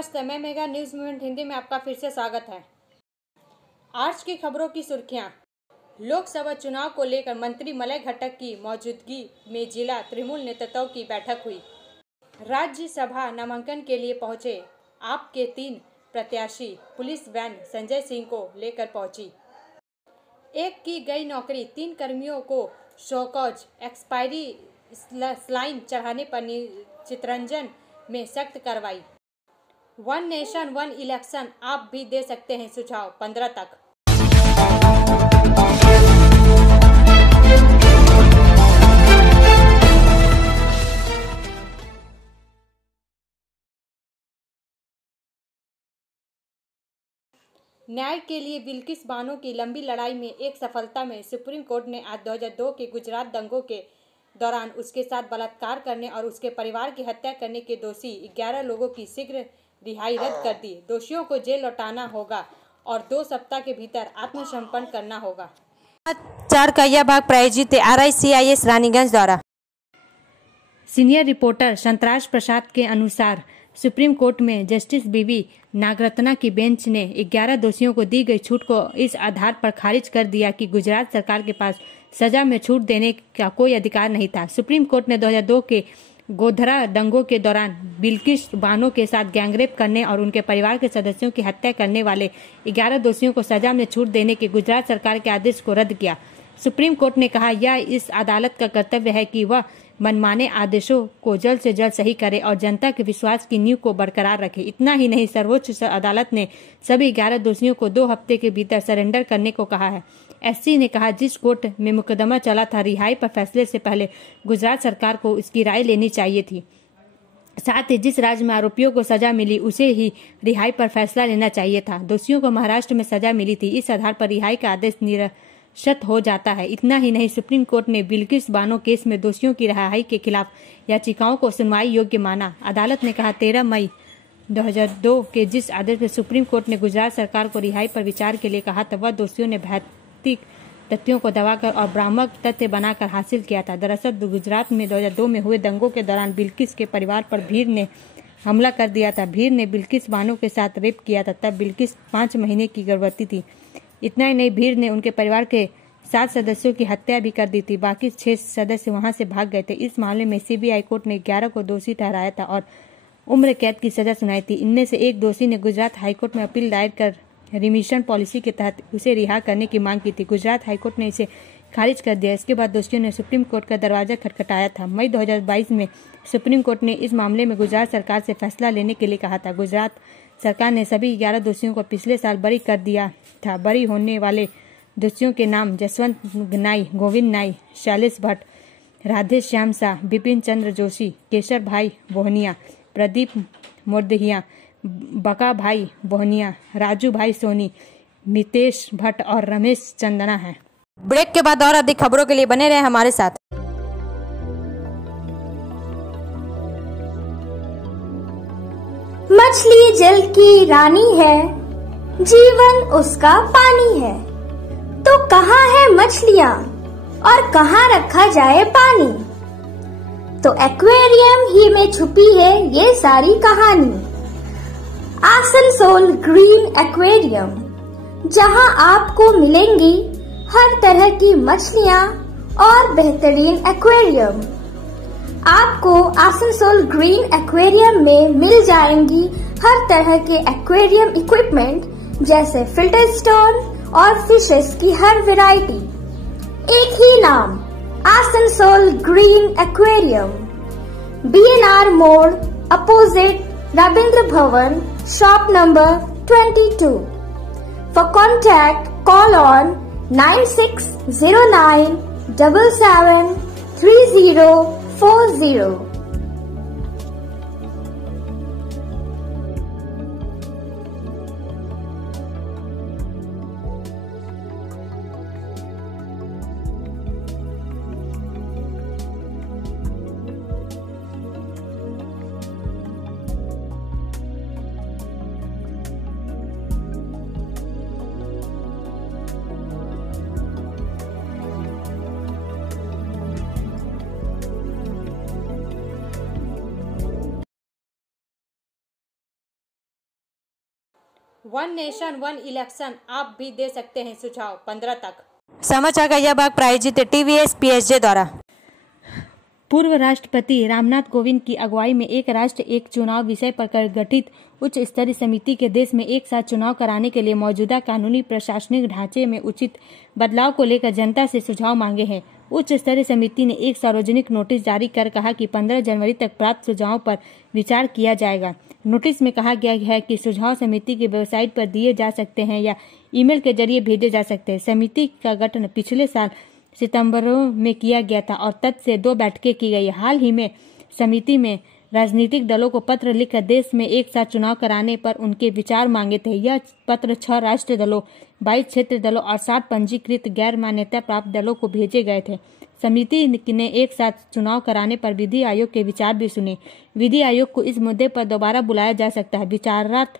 नमस्ते, मैं mega news movement Hindi में आपका फिर से स्वागत है। आज की खबरों की सुर्खियां। लोकसभा चुनाव को लेकर मंत्री मलय घटक की मौजूदगी में जिला तृणमूल नेतृत्व की बैठक हुई। राज्यसभा नामांकन के लिए पहुंचे आप के 3 प्रत्याशी पुलिस वैन संजय सिंह को लेकर पहुंची। एक की गई नौकरी 3 कर्मियों को शोकॉज एक्सपायरी स्लाइन चढ़ाने पर चितरंजन में सख्त कार्रवाई। वन नेशन वन इलेक्शन, आप भी दे सकते हैं सुझाव 15 तक। न्याय के लिए बिल्किस बानो की लंबी लड़ाई में एक सफलता में सुप्रीम कोर्ट ने आज 2002 के गुजरात दंगों के दौरान उसके साथ बलात्कार करने और उसके परिवार की हत्या करने के दोषी 11 लोगों की शीघ्र रिहाई रद्द कर दी। दोषियों को जेल लौटाना होगा और 2 सप्ताह के भीतर आत्मसमर्पण करना होगा। 4 का यह भाग प्रायोजित RICIS रानीगंज द्वारा। सीनियर रिपोर्टर संतराज प्रसाद के अनुसार सुप्रीम कोर्ट में जस्टिस बीवी नागरत्ना की बेंच ने 11 दोषियों को दी गई छूट को इस आधार पर खारिज कर दिया कि गुजरात सरकार के पास सजा में छूट देने का कोई अधिकार नहीं था। सुप्रीम कोर्ट ने 2002 के गोधरा दंगों के दौरान बिल्किस बानो के साथ गैंगरेप करने और उनके परिवार के सदस्यों की हत्या करने वाले 11 दोषियों को सजा में छूट देने के गुजरात सरकार के आदेश को रद्द किया। सुप्रीम कोर्ट ने कहा, यह इस अदालत का कर्तव्य है कि वह मनमाने आदेशों को जल्द से जल्द सही करे और जनता के विश्वास की नींव को बरकरार रखे। इतना ही नहीं, सर्वोच्च अदालत ने सभी 11 दोषियों को 2 हफ्ते के भीतर सरेंडर करने को कहा है। SC ने कहा, जिस कोर्ट में मुकदमा चला था, रिहाई पर फैसले से पहले गुजरात सरकार को इसकी राय लेनी चाहिए थी। साथ ही जिस राज्य में आरोपियों को सजा मिली उसे ही रिहाई पर फैसला लेना चाहिए था। दोषियों को महाराष्ट्र में सजा मिली थी, इस आधार पर रिहाई का आदेश निरस्त हो जाता है। इतना ही नहीं, सुप्रीम कोर्ट ने बिल्किस बानो केस में दोषियों की रिहाई के खिलाफ याचिकाओं को सुनवाई योग्य माना। अदालत ने कहा, 13 मई 2002 के जिस आदेश में सुप्रीम कोर्ट ने गुजरात सरकार को रिहाई पर विचार के लिए कहा था, वह दोषियों ने भौतिक तथ्यों को दबाकर और भ्रामक तथ्य बनाकर हासिल किया था। दरअसल गुजरात में 2002 में हुए दंगों के दौरान बिल्किस के परिवार पर भीड़ ने हमला कर दिया था। भीड़ ने बिल्किस बानो के साथ रेप किया था, तब बिल्किस 5 महीने की गर्भवती थी। इतना ही नहीं, भीड़ ने उनके परिवार के 7 सदस्यों की हत्या भी कर दी थी। बाकी 6 सदस्य वहां से भाग गए थे। इस मामले में CBI कोर्ट ने 11 को दोषी ठहराया था और उम्र कैद की सजा सुनाई थी। इनमें से एक दोषी ने गुजरात हाईकोर्ट में अपील दायर कर रिमिशन पॉलिसी के तहत उसे रिहा करने की मांग की थी। गुजरात हाईकोर्ट ने इसे खारिज कर दिया। इसके बाद दोषियों ने सुप्रीम कोर्ट का दरवाजा खटखटाया था। मई 2022 में सुप्रीम कोर्ट ने इस मामले में गुजरात सरकार से फैसला लेने के लिए कहा था। गुजरात सरकार ने सभी 11 दोषियों को पिछले साल बरी कर दिया था। बरी होने वाले दोषियों के नाम जसवंत नाई, गोविंद नाई, शैलेश भट्ट, राधे श्याम शाह, बिपिन चंद्र जोशी, केशर भाई बोहनिया, प्रदीप मोरदहिया, बका भाई बोहनिया, राजू भाई सोनी, मितेश भट्ट और रमेश चंदना है। ब्रेक के बाद और अधिक खबरों के लिए बने रहे हमारे साथ। मछली जल की रानी है, जीवन उसका पानी है। तो कहाँ है मछलियाँ और कहाँ रखा जाए पानी? तो एक्वेरियम ही में छुपी है ये सारी कहानी। आसनसोल ग्रीन एक्वेरियम, जहाँ आपको मिलेंगी हर तरह की मछलियाँ और बेहतरीन एक्वेरियम। आपको आसनसोल ग्रीन एक्वेरियम में मिल जाएंगी हर तरह के एक्वेरियम इक्विपमेंट, जैसे फिल्टर स्टोन और फिशेस की हर वैरायटी। एक ही नाम, आसनसोल ग्रीन एक्वेरियम। BNR मोड़, opposite Ravindra Bhavan, shop number 22। For contact, call on 9609 77 3040। One nation one election, आप भी दे सकते हैं सुझाव 15 तक। समाचार का यह भाग प्रायोजित TVS PSJ द्वारा। पूर्व राष्ट्रपति रामनाथ कोविंद की अगुवाई में एक राष्ट्र एक चुनाव विषय पर गठित उच्च स्तरीय समिति के देश में एक साथ चुनाव कराने के लिए मौजूदा कानूनी प्रशासनिक ढांचे में उचित बदलाव को लेकर जनता से सुझाव मांगे हैं। उच्च स्तरीय समिति ने एक सार्वजनिक नोटिस जारी कर कहा कि 15 जनवरी तक प्राप्त सुझावों पर विचार किया जाएगा। नोटिस में कहा गया है कि सुझाव समिति की वेबसाइट पर दिए जा सकते हैं या ईमेल के जरिए भेजे जा सकते हैं। समिति का गठन पिछले साल सितंबर में किया गया था और तब से 2 बैठकें की गई। हाल ही में समिति में राजनीतिक दलों को पत्र लिखकर देश में एक साथ चुनाव कराने पर उनके विचार मांगे थे। यह पत्र 6 राष्ट्रीय दलों, 22 क्षेत्रीय दलों और 7 पंजीकृत गैर मान्यता प्राप्त दलों को भेजे गए थे। समिति ने एक साथ चुनाव कराने पर विधि आयोग के विचार भी सुने। विधि आयोग को इस मुद्दे पर दोबारा बुलाया जा सकता है। विचारार्थ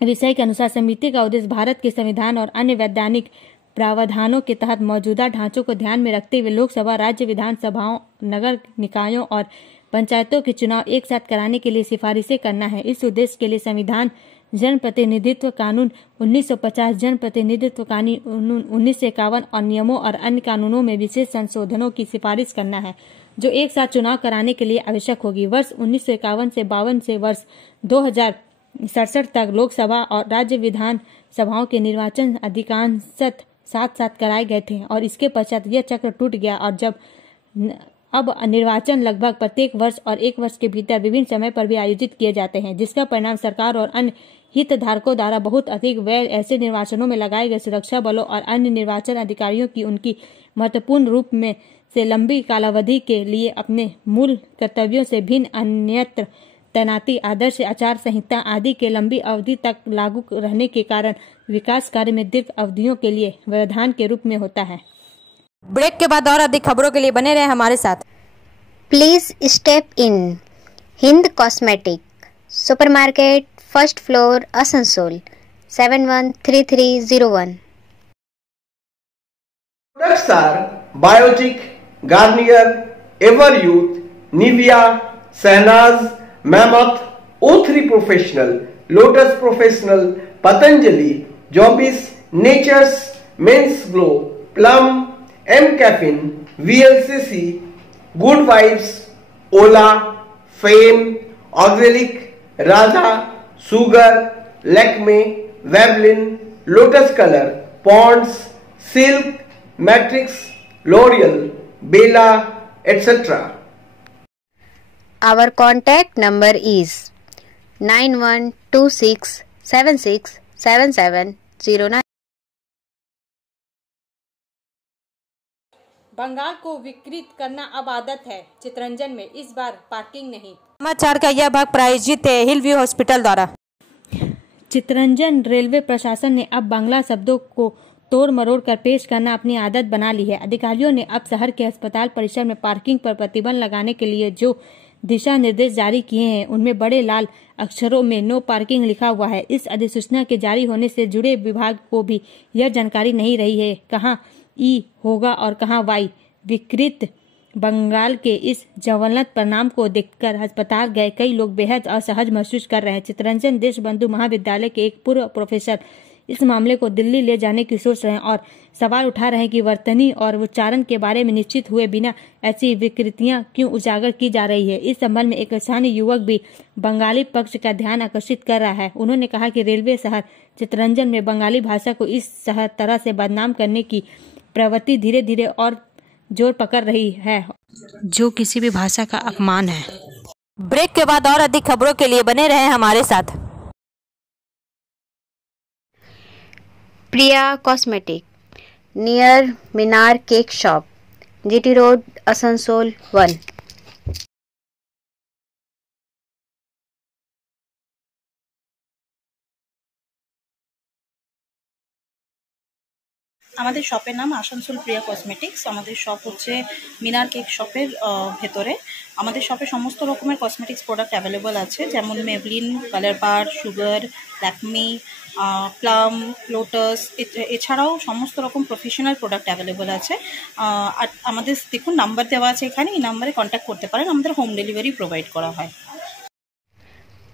विषय के अनुसार समिति का उद्देश्य भारत के संविधान और अन्य वैधानिक प्रावधानों के तहत मौजूदा ढांचों को ध्यान में रखते हुए लोकसभा, राज्य विधानसभाओं, नगर निकायों और पंचायतों के चुनाव एक साथ कराने के लिए सिफारिशें करना है। इस उद्देश्य के लिए संविधान, जन प्रतिनिधित्व कानून 1950, जन प्रतिनिधित्व कानून 1951 और नियमों और अन्य कानूनों में विशेष संशोधनों की सिफारिश करना है जो एक साथ चुनाव कराने के लिए आवश्यक होगी। वर्ष 1951 से 52 से वर्ष 2067 तक लोकसभा और राज्य विधान सभाओं के निर्वाचन अधिकांशतः साथ साथ कराए गए थे और इसके पश्चात यह चक्र टूट गया और अब निर्वाचन लगभग प्रत्येक वर्ष और 1 वर्ष के भीतर विभिन्न समय पर भी आयोजित किए जाते हैं, जिसका परिणाम सरकार और अन्य हितधारकों द्वारा बहुत अधिक व्यय ऐसे निर्वाचनों में लगाए गए सुरक्षा बलों और अन्य निर्वाचन अधिकारियों की उनकी महत्वपूर्ण रूप में से लंबी कालावधि के लिए अपने मूल कर्तव्यों से भिन्न अन्यत्र तैनाती, आदर्श आचार संहिता आदि के लंबी अवधि तक लागू रहने के कारण विकास कार्य में दीर्घ अवधियों के लिए व्यवधान के रूप में होता है। ब्रेक के बाद और अधिक खबरों के लिए बने रहे हमारे साथ। Please step in Hind cosmetic supermarket, first floor, Asansol 713301। Products are Biotic, Garnier, Everyouth, Nivea, Sahnaz, Mammoth, O3 Professional, Lotus Professional, Patanjali, Jobis, Nature's, Men's Glow, Plum, M-Caffeine, VLCC, Good Vibes, Ola, Fame, Auxilic, Radha, Sugar, Lakme, Vavlin, Lotus Color, Ponds, Silk, Matrix, L'Oreal, Bella, etc. Our contact number is 9126767709। Bengal को विकृत करना अब आदत है, चितरंजन में इस बार parking नहीं। समाचार का यह भाग प्रायोजित है हिलव्यू हॉस्पिटल द्वारा। चितरंजन रेलवे प्रशासन ने अब बांग्ला शब्दों को तोड़ मरोड़ कर पेश करना अपनी आदत बना ली है। अधिकारियों ने अब शहर के अस्पताल परिसर में पार्किंग पर प्रतिबंध लगाने के लिए जो दिशा निर्देश जारी किए हैं उनमें बड़े लाल अक्षरों में नो पार्किंग लिखा हुआ है। इस अधिसूचना के जारी होने से जुड़े विभाग को भी यह जानकारी नहीं रही है कहाँ ई होगा और कहाँ वाई। विकृत बंगाल के इस ज्वलंत परिणाम को देखकर अस्पताल गए कई लोग बेहद असहज महसूस कर रहे हैं। चितरंजन देशबंधु महाविद्यालय के एक पूर्व प्रोफेसर इस मामले को दिल्ली ले जाने की सोच रहे हैं और सवाल उठा रहे हैं कि वर्तनी और उच्चारण के बारे में निश्चित हुए बिना ऐसी विकृतियां क्यों उजागर की जा रही है। इस संबंध में एक स्थानीय युवक भी बंगाली पक्ष का ध्यान आकर्षित कर रहा है। उन्होंने कहा कि रेलवे शहर चितरंजन में बंगाली भाषा को इस तरह से बदनाम करने की प्रवृत्ति धीरे धीरे और जोर पकड़ रही है जो किसी भी भाषा का अपमान है। ब्रेक के बाद और अधिक खबरों के लिए बने रहे हमारे साथ। Priya cosmetic near Minar cake shop, GT road, Asansol 1। আমাদের শপের নাম আসানসোল প্রিয়া কসমেটিক্স। আমাদের শপ হচ্ছে মিনার কেক শপের ভেতরে। আমাদের শপে সমস্ত রকমের কসমেটিক্স প্রোডাক্ট অ্যাভেলেবল আছে, যেমন মেবলিন, কালার বার, সুগার, ল্যাকমি, প্লাম, লোটাস, এছাড়াও সমস্ত রকম প্রফেশনাল প্রোডাক্ট অ্যাভেলেবল আছে। আর আমাদের দেখুন নাম্বার দেওয়া আছে এখানে, এই নাম্বারে কন্ট্যাক্ট করতে পারেন। আমাদের হোম ডেলিভারি প্রোভাইড করা হয়।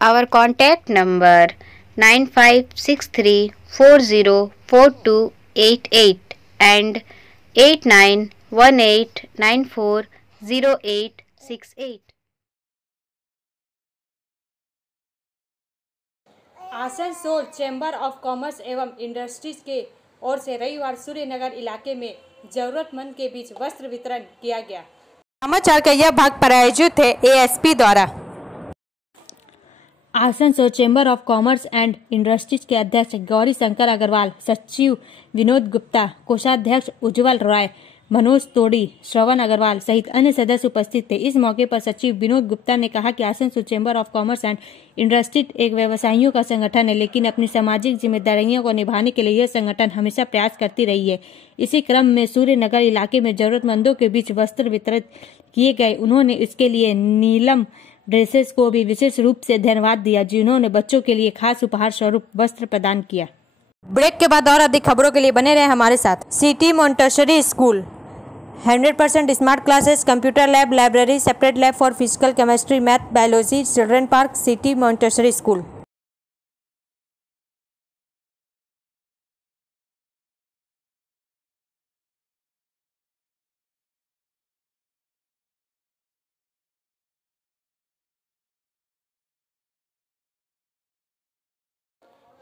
Our contact number 9563404288 and 8918940868. Asansol chamber of commerce एवं इंडस्ट्रीज के ओर से रविवार सूर्यनगर इलाके में जरूरतमंद के बीच वस्त्र वितरण किया गया। समाचार का यह भाग प्रायोजित है एएसपी द्वारा। Asansol chamber of commerce and industries के अध्यक्ष गौरी शंकर अग्रवाल, सचिव विनोद गुप्ता, कोषाध्यक्ष उज्जवल राय, मनोज तोड़ी, श्रवण अग्रवाल सहित अन्य सदस्य उपस्थित थे। इस मौके पर सचिव विनोद गुप्ता ने कहा कि Asansol chamber of commerce and industries एक व्यवसायियों का संगठन है, लेकिन अपनी सामाजिक जिम्मेदारियों को निभाने के लिए यह संगठन हमेशा प्रयास करती रही है। इसी क्रम में सूर्यनगर इलाके में जरूरतमंदों के बीच वस्त्र वितरित किए गए। उन्होंने इसके लिए नीलम ड्रेसेस को भी विशेष रूप से धन्यवाद दिया, जिन्होंने बच्चों के लिए खास उपहार स्वरूप वस्त्र प्रदान किया। ब्रेक के बाद और अधिक खबरों के लिए बने रहे हमारे साथ। City Montessori school 100% smart classes, computer lab, library, separate lab for physical, chemistry, math, biology, children park, city Montessori school.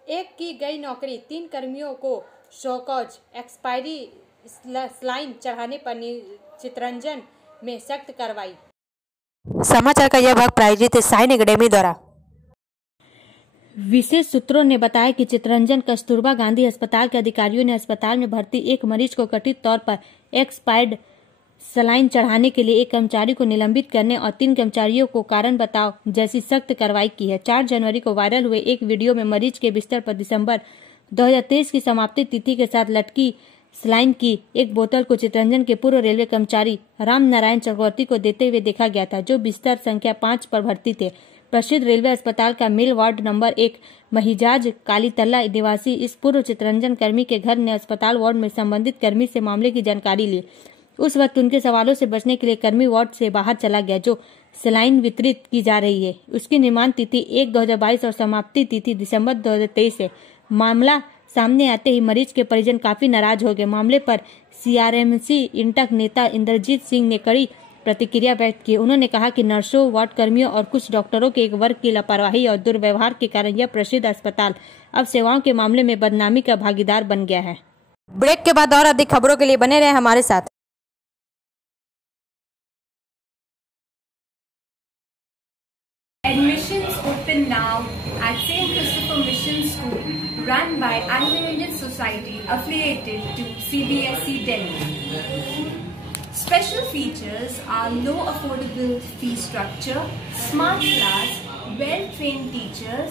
एक की गई नौकरी, 3 कर्मियों को शोकॉज, एक्सपायरी स्लाइन चढ़ाने पर चितरंजन में सख्त कार्रवाई। समाचार का यह भाग प्रायोजित है साइन एकेडमी द्वारा। विशेष सूत्रों ने बताया कि चितरंजन कस्तूरबा गांधी अस्पताल के अधिकारियों ने अस्पताल में भर्ती एक मरीज को कथित तौर पर एक्सपायर्ड सलाइन चढ़ाने के लिए एक कर्मचारी को निलंबित करने और 3 कर्मचारियों को कारण बताओ जैसी सख्त कार्रवाई की है। 4 जनवरी को वायरल हुए एक वीडियो में मरीज के बिस्तर पर दिसंबर 2023 की समाप्ति तिथि के साथ लटकी सलाइन की एक बोतल को चितरंजन के पूर्व रेलवे कर्मचारी राम नारायण चक्रवर्ती को देते हुए देखा गया था, जो बिस्तर संख्या 5 पर भर्ती थे। प्रसिद्ध रेलवे अस्पताल का मेल वार्ड नंबर 1 महिजाज कालीतला निवासी इस पूर्व चितरंजन कर्मी के घर ने अस्पताल वार्ड में संबंधित कर्मी से मामले की जानकारी ली। उस वक्त उनके सवालों से बचने के लिए कर्मी वार्ड से बाहर चला गया, जो सलाइन वितरित की जा रही है। उसकी निर्माण तिथि 1/2022 और समाप्ति तिथि दिसंबर 2023 है। मामला सामने आते ही मरीज के परिजन काफी नाराज हो गए। मामले पर सीआरएमसी इंटक नेता इंद्रजीत सिंह ने कड़ी प्रतिक्रिया व्यक्त की। उन्होंने कहा कि नर्सों, वार्ड कर्मियों और कुछ डॉक्टरों के एक वर्ग की लापरवाही और दुर्व्यवहार के कारण यह प्रसिद्ध अस्पताल अब सेवाओं के मामले में बदनामी का भागीदार बन गया है। ब्रेक के बाद और अधिक खबरों के लिए बने रहे हमारे साथ। Admissions open now at St. Christopher Mission School, run by Anglo-Indian Society affiliated to CBSE Delhi. Special features are low affordable fee structure, smart class, well-trained teachers,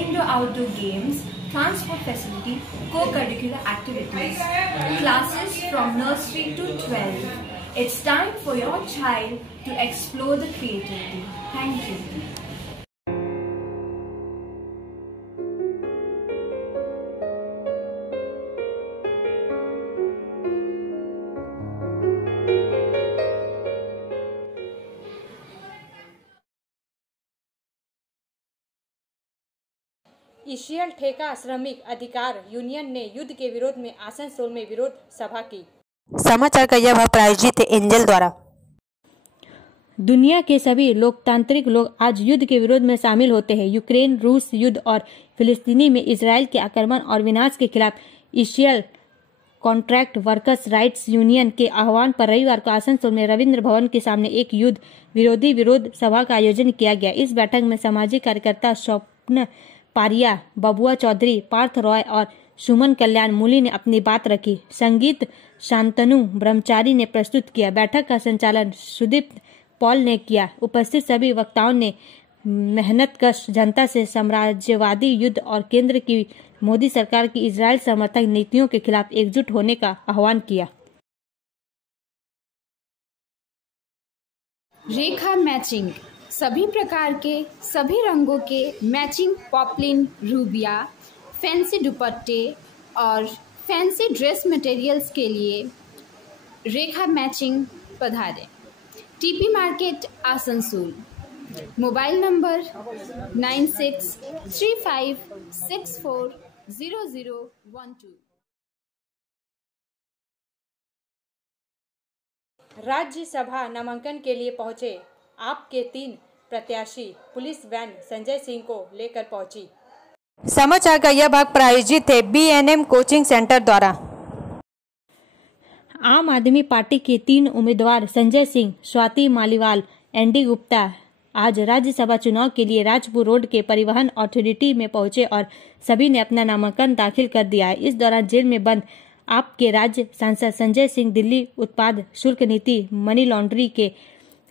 indoor-outdoor games, transport facility, co-curricular activities, classes from nursery to 12. It's time for your child to explore the creativity. Thank you. ECL ठेका श्रमिक अधिकार union ने युद्ध के विरोध में आसनसोल में विरोध सभा की। समाचार का यह भाग प्रायोजित है एंजल द्वारा। दुनिया के सभी लोकतांत्रिक लोग आज युद्ध के विरोध में शामिल होते हैं। यूक्रेन रूस युद्ध और फिलिस्तीनी में इजराइल के आक्रमण और विनाश के खिलाफ ECL contract workers rights union के आह्वान पर रविवार को आसनसोल में रविंद्र भवन के सामने एक युद्ध विरोधी विरोध सभा का आयोजन किया गया। इस बैठक में सामाजिक कार्यकर्ता स्वप्न पारिया, बबुआ चौधरी, पार्थ रॉय और सुमन कल्याण मूली ने अपनी बात रखी। संगीत शांतनु ब्रह्मचारी ने प्रस्तुत किया। बैठक का संचालन सुदीप्त पॉल ने किया। उपस्थित सभी वक्ताओं ने मेहनतकश जनता से साम्राज्यवादी युद्ध और केंद्र की मोदी सरकार की इजराइल समर्थक नीतियों के खिलाफ एकजुट होने का आह्वान किया। रेखा मैचिंग, सभी प्रकार के सभी रंगों के मैचिंग पॉपलिन, रूबिया, फैंसी दुपट्टे और फैंसी ड्रेस मटेरियल्स के लिए रेखा मैचिंग पधारें। TP market Asansol. Mobile number 9635640012। Rajya Sabha नामांकन के लिए पहुंचे आपके 3 प्रत्याशी पुलिस वैन संजय सिंह को लेकर पहुंची। समाचार का यह भाग प्रायोजित है BNM कोचिंग सेंटर द्वारा। आम आदमी पार्टी के 3 उम्मीदवार संजय सिंह, स्वाति मालीवाल, ND गुप्ता आज राज्यसभा चुनाव के लिए राजपुर रोड के परिवहन अथॉरिटी में पहुंचे और सभी ने अपना नामांकन दाखिल कर दिया है। इस दौरान जेल में बंद आपके राज्य सांसद संजय सिंह दिल्ली उत्पाद शुल्क नीति मनी लॉन्ड्री के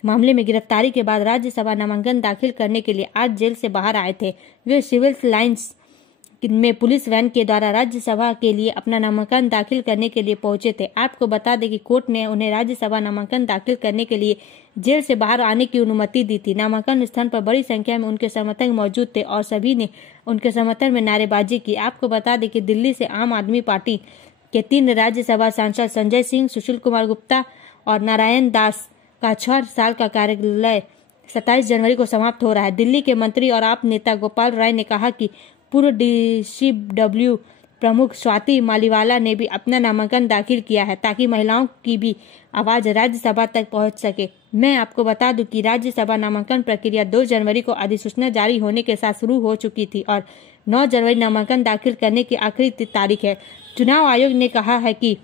मामले में गिरफ्तारी के बाद राज्यसभा नामांकन दाखिल करने के लिए आज जेल से बाहर आए थे। वे सिविल लाइन्स में पुलिस वैन के द्वारा राज्यसभा के लिए अपना नामांकन दाखिल करने के लिए पहुंचे थे। आपको बता दें कि कोर्ट ने उन्हें राज्यसभा नामांकन दाखिल करने के लिए जेल से बाहर आने की अनुमति दी थी। नामांकन स्थान पर बड़ी संख्या में उनके समर्थक मौजूद थे और सभी ने उनके समर्थन में नारेबाजी की। आपको बता दें कि दिल्ली से आम आदमी पार्टी के 3 राज्यसभा सांसद संजय सिंह, सुशील कुमार गुप्ता और नारायण दास का 6 साल का कार्यकाल 27 जनवरी को समाप्त हो रहा है। दिल्ली के मंत्री और आप नेता गोपाल राय ने कहा कि पूर्व DCW प्रमुख स्वाति मालीवाला ने भी अपना नामांकन दाखिल किया है ताकि महिलाओं की भी आवाज राज्यसभा तक पहुंच सके। मैं आपको बता दूं कि राज्यसभा नामांकन प्रक्रिया 2 जनवरी को अधिसूचना जारी होने के साथ शुरू हो चुकी थी और 9 जनवरी नामांकन दाखिल करने की आखिरी तारीख है। चुनाव आयोग ने कहा है कि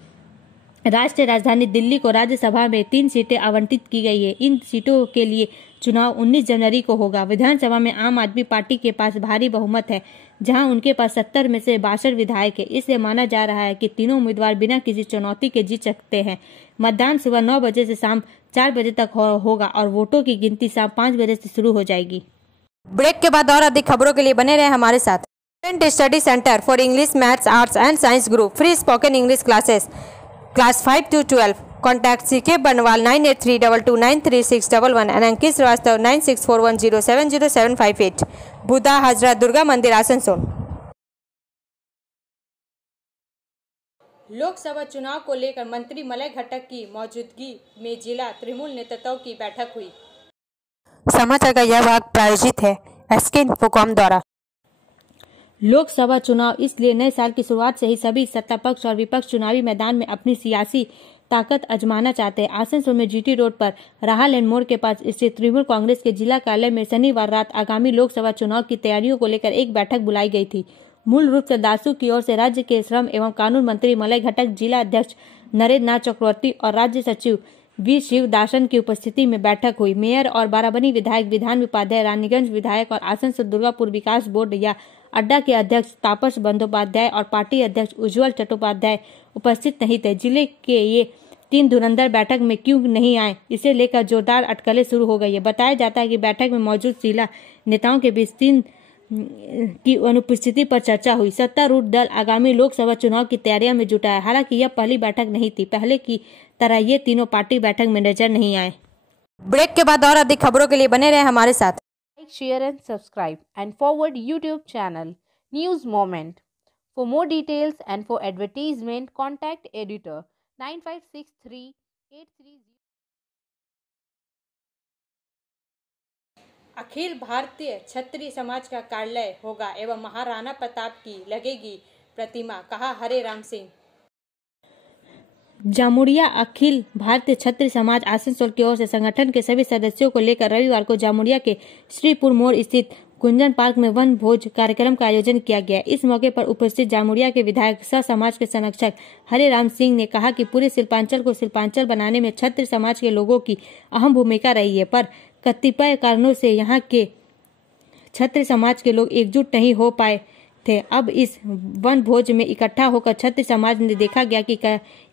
राष्ट्रीय राजधानी दिल्ली को राज्यसभा में 3 सीटें आवंटित की गई है। इन सीटों के लिए चुनाव 19 जनवरी को होगा। विधानसभा में आम आदमी पार्टी के पास भारी बहुमत है, जहां उनके पास 70 में से 62 विधायक है। इसलिए माना जा रहा है कि तीनों उम्मीदवार बिना किसी चुनौती के जीत सकते हैं। मतदान सुबह 9 बजे से शाम 4 बजे तक होगा और वोटों की गिनती शाम 5 बजे से शुरू हो जाएगी। ब्रेक के बाद और अधिक खबरों के लिए बने रहे हमारे साथ। Study centre for English, maths, arts and science group, free spoken English classes, class 5 to 12। Contact CK बनवाल 9832293611 एंड अंकित श्रीवास्तव 9641070758। बुधा हजरत दुर्गा मंदिर, आसनसोल। लोकसभा चुनाव को लेकर मंत्री मलय घटक की मौजूदगी में जिला तृणमूल नेताओं की बैठक हुई। समाचार का यह भाग प्रायोजित है SK इन्फोकॉम द्वारा। लोकसभा चुनाव इसलिए नए साल की शुरुआत से ही सभी सत्ता पक्ष और विपक्ष चुनावी मैदान में अपनी सियासी ताकत आजमाना चाहते हैं। आसनसोल में GT रोड पर राहा लैंड मोड़ के पास स्थित तृणमूल कांग्रेस के जिला कार्यालय में शनिवार रात आगामी लोकसभा चुनाव की तैयारियों को लेकर एक बैठक बुलाई गई थी। मूल रूप से दासू की ओर से राज्य के श्रम एवं कानून मंत्री मलय घटक, जिला अध्यक्ष नरेंद्र नाथ चक्रवर्ती और राज्य सचिव V शिवदासन की उपस्थिति में बैठक हुई। मेयर और बाराबनी विधायक, विधान उपाध्याय, रानीगंज विधायक और आसनसोल दुर्गापुर विकास बोर्ड या अड्डा के अध्यक्ष तापस बंदोपाध्याय और पार्टी अध्यक्ष उज्जवल चट्टोपाध्याय उपस्थित नहीं थे। जिले के ये 3 धुरंधर बैठक में क्यों नहीं आए, इसे लेकर जोरदार अटकलें शुरू हो गई है। बताया जाता है कि बैठक में मौजूद जिला नेताओं के बीच 3 की अनुपस्थिति पर चर्चा हुई। सत्तारूढ़ दल आगामी लोकसभा चुनाव की तैयारियों में जुटा है। हालांकि यह पहली बैठक नहीं थी। पहले की तरह ये तीनों पार्टी बैठक में नजर नहीं आए। ब्रेक के बाद और अधिक खबरों के लिए बने रहे हमारे साथ। Like, share and subscribe and forward YouTube channel News Moment. For more details and for advertisement, contact editor 956383. Akhil Bharatiya क्षत्रिय समाज का कार्यालय होगा एवं महाराणा प्रताप की लगेगी प्रतिमा, कहा हरे राम सिंह। जामुड़िया अखिल भारतीय क्षत्रिय समाज आसनसोल की ओर से संगठन के सभी सदस्यों को लेकर रविवार को जामुड़िया के श्रीपुर मोड़ स्थित गुंजन पार्क में वन भोज कार्यक्रम का आयोजन किया गया। इस मौके पर उपस्थित जामुड़िया के विधायक सह समाज के संरक्षक हरे राम सिंह ने कहा कि पूरे शिल्पांचल को शिल्पांचल बनाने में क्षत्रिय समाज के लोगों की अहम भूमिका रही है, पर कतिपय कारणों से यहाँ के क्षत्रिय समाज के लोग एकजुट नहीं हो पाए थे। अब इस वन भोज में इकट्ठा होकर क्षत्रिय समाज ने देखा गया कि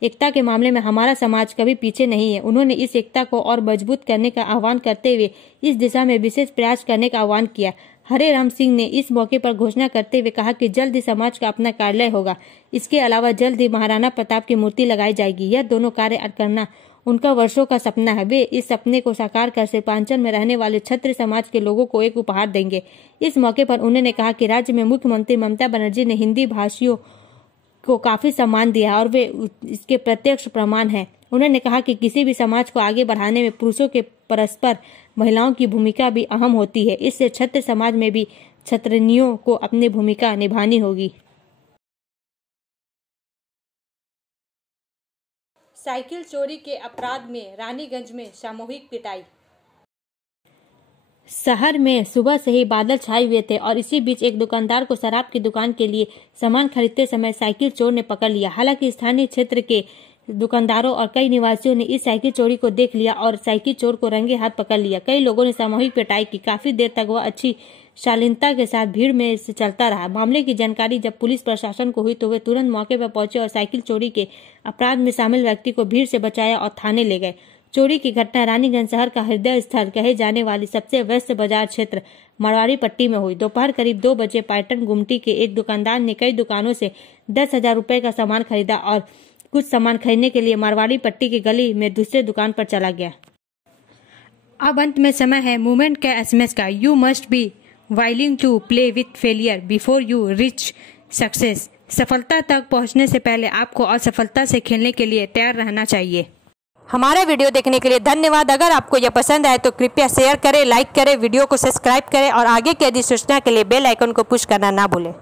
एकता के मामले में हमारा समाज कभी पीछे नहीं है। उन्होंने इस एकता को और मजबूत करने का आह्वान करते हुए इस दिशा में विशेष प्रयास करने का आह्वान किया। हरे राम सिंह ने इस मौके पर घोषणा करते हुए कहा कि जल्द ही समाज का अपना कार्यालय होगा। इसके अलावा जल्द ही महाराणा प्रताप की मूर्ति लगाई जाएगी। यह दोनों कार्य करना उनका वर्षों का सपना है। वे इस सपने को साकार कर शिल्पांचल में रहने वाले क्षत्रिय समाज के लोगों को एक उपहार देंगे। इस मौके पर उन्होंने कहा कि राज्य में मुख्यमंत्री ममता बनर्जी ने हिंदी भाषियों को काफी सम्मान दिया और वे इसके प्रत्यक्ष प्रमाण हैं। उन्होंने कहा कि किसी भी समाज को आगे बढ़ाने में पुरुषों के परस्पर महिलाओं की भूमिका भी अहम होती है। इससे क्षत्रिय समाज में भी क्षत्रियों को अपनी भूमिका निभानी होगी। साइकिल चोरी के अपराध में रानीगंज में सामूहिक पिटाई। शहर में सुबह से ही बादल छाए हुए थे और इसी बीच एक दुकानदार को शराब की दुकान के लिए सामान खरीदते समय साइकिल चोर ने पकड़ लिया। हालांकि स्थानीय क्षेत्र के दुकानदारों और कई निवासियों ने इस साइकिल चोरी को देख लिया और साइकिल चोर को रंगे हाथ पकड़ लिया। कई लोगों ने सामूहिक पिटाई की। काफी देर तक वह अच्छी शालीनता के साथ भीड़ में से चलता रहा। मामले की जानकारी जब पुलिस प्रशासन को हुई तो वे तुरंत मौके पर पहुंचे और साइकिल चोरी के अपराध में शामिल व्यक्ति को भीड़ से बचाया और थाने ले गए। चोरी की घटना रानीगंज शहर का हृदय स्थल कहे जाने वाली सबसे व्यस्त बाजार क्षेत्र मारवाड़ी पट्टी में हुई। दोपहर करीब 2 बजे पाटन गुमटी के एक दुकानदार ने कई दुकानों से 10,000 रुपए का सामान खरीदा और कुछ सामान खरीदने के लिए मारवाड़ी पट्टी की गली में दूसरे दुकान पर चला गया। अब अंत में समय है मूवमेंट का एसएमएस का। You must be willing to play with failure before you reach success. सफलता तक पहुंचने से पहले आपको असफलता से खेलने के लिए तैयार रहना चाहिए। हमारा वीडियो देखने के लिए धन्यवाद। अगर आपको यह पसंद आए तो कृपया शेयर करें, लाइक करें, वीडियो को सब्सक्राइब करें और आगे की अधिक सूचना के लिए बेल आइकन को पुश करना ना भूलें।